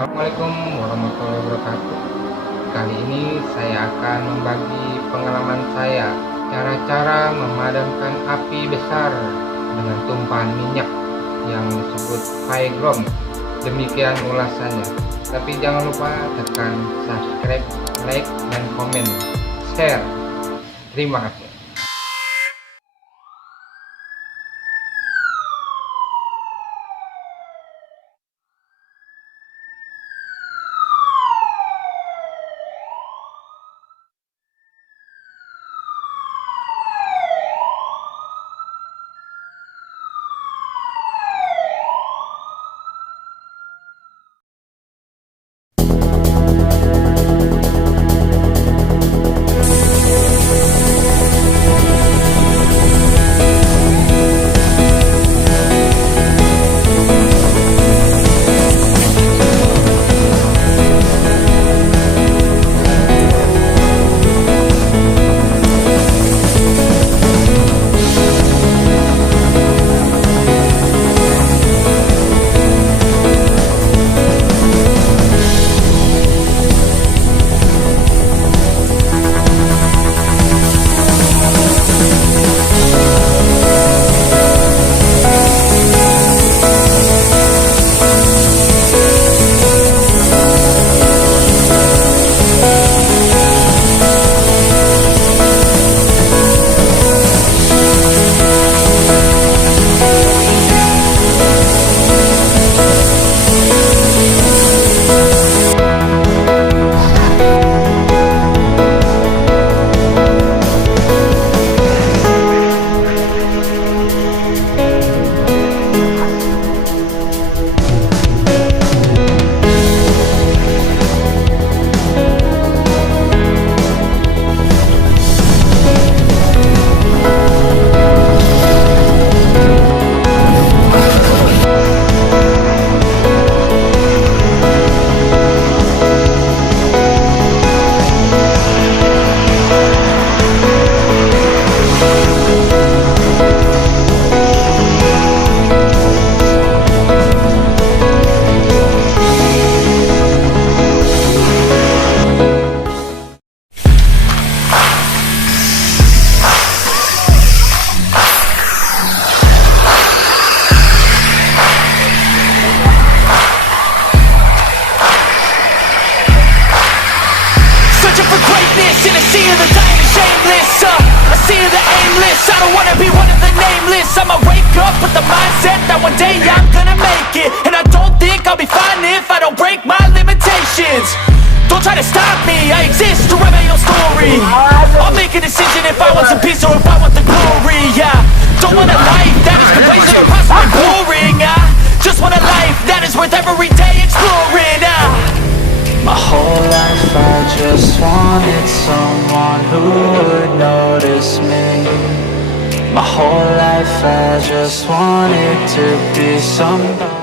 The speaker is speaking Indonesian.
Assalamualaikum warahmatullahi wabarakatuh. Kali ini saya akan membagi pengalaman saya cara-cara memadamkan api besar dengan tumpahan minyak yang disebut payground. Demikian ulasannya. Tapi jangan lupa tekan subscribe, like, dan komen, share. Terima kasih. In a sea of the dying and shameless, a sea of the aimless. I don't wanna be one of the nameless. I'ma wake up with the mindset that one day I'm gonna make it. And I don't think I'll be fine if I don't break my limitations. Don't try to stop me, I exist to write my own story. I'll make a decision if I want some peace or if I want the glory. Yeah, don't want a life that is complacent or possibly boring. I just want a life that is worth every day exploring. My whole life I just wanted someone who would notice me. My whole life I just wanted to be somebody.